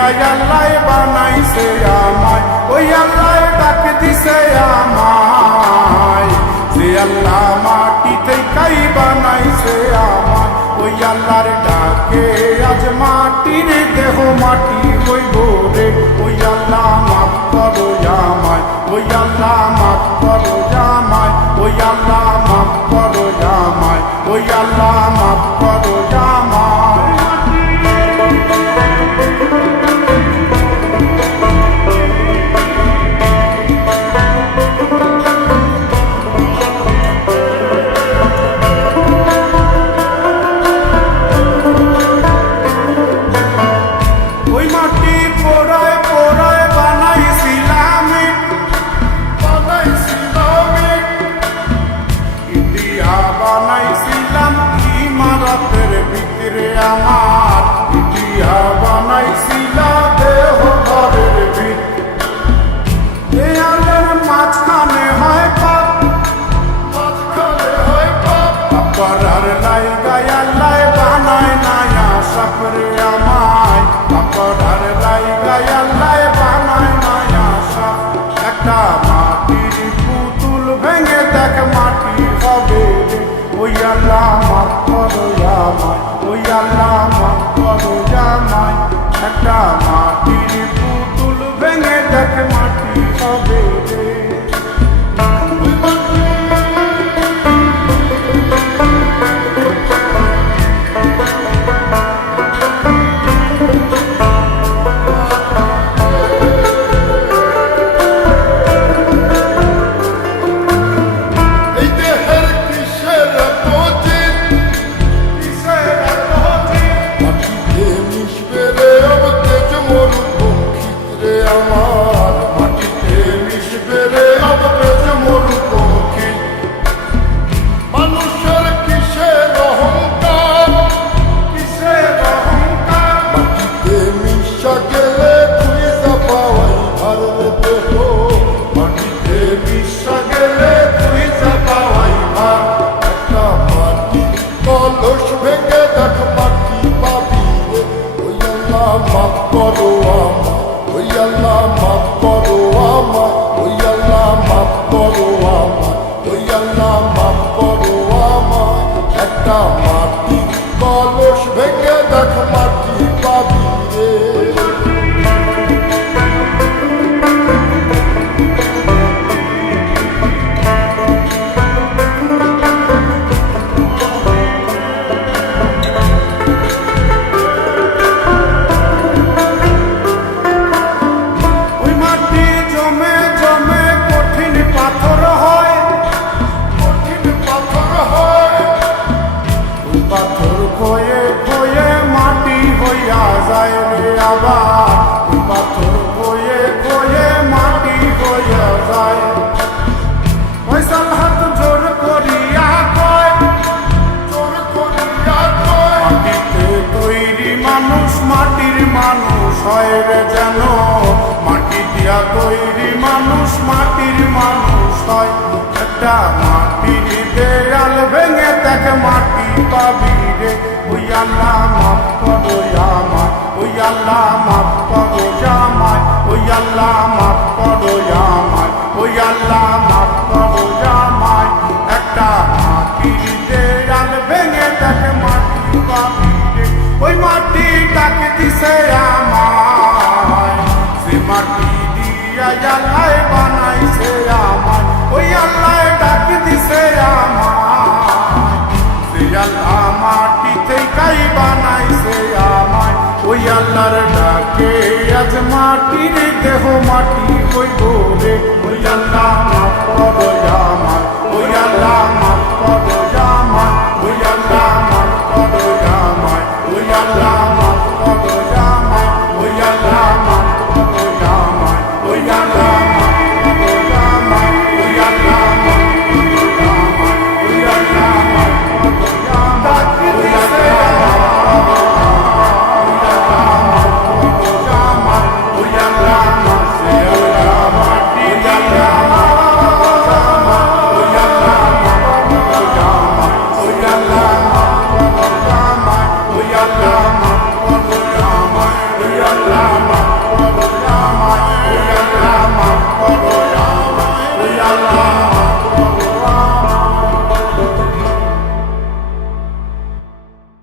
দিয়া আল্লাহ বানাইছে আমায় ওই আল্লাহ ডাক দিছে আমায় সে আল্লাহ মাটি থেকেই বানাইছে আমায় ওই আল্লাহর ডাকে আজ মাটির দেহ মাটি হইব রে ওই আল্লাহ মাফ করো জামাই ওই আল্লাহ মাফ করো জামাই ওই আল্লাহ ইমারতের ভিতরে আমার আমায় একটা মাটির পুতুল ভেঙে দেখ মাটি হবে রে? যায় রে আবার পাথর খয়ে খয়ে মাটি হইয়া যায়। ফয়সাল হাত জোর কয় তোর করিয়া কয় তৈরি মানুষ, মাটির মানুষ হয় রে মাটি তৈরি মানুষ, মাটির মানুষ হয়। একটা মাটির দেয়াল ভেঙে দেখ, মাটি পাবি রে ওই আল্লাহ আল্লাহ মাফ করো জামাই ওই আল্লাহ মাফ করো জামাই, ওই আল্লাহ মাফ করো জামাই। একটা মাটির দেয়াল ভেঙে তাকে মাটি পাবি ওই মাটি ডাক দিছে আমায় মাটির দেহ মাটি হইব রে ওই আল্লাহ মাফ করো আমার ওই আল্লাহ মাফ করো আমার ওই আল্লাহ মাফ ওই আল্লাহ